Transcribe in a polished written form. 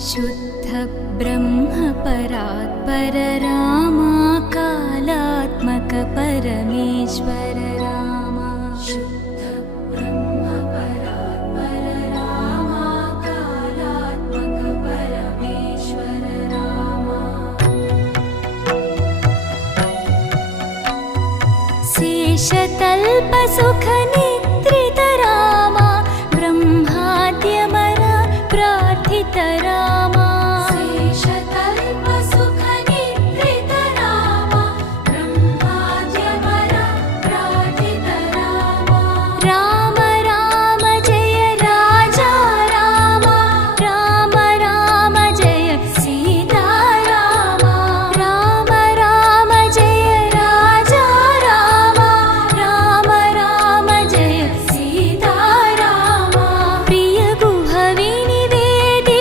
शुद्ध ब्रह्म परात्पर रामा कालात्मक परमेश्वर रामा शुद्ध ब्रह्म परात्पर रामा कालात्मक परमेश्वर रामा शेषतल्प सुख निद्रित रामा ब्रह्माद्यमर प्रार्थित रामा शेष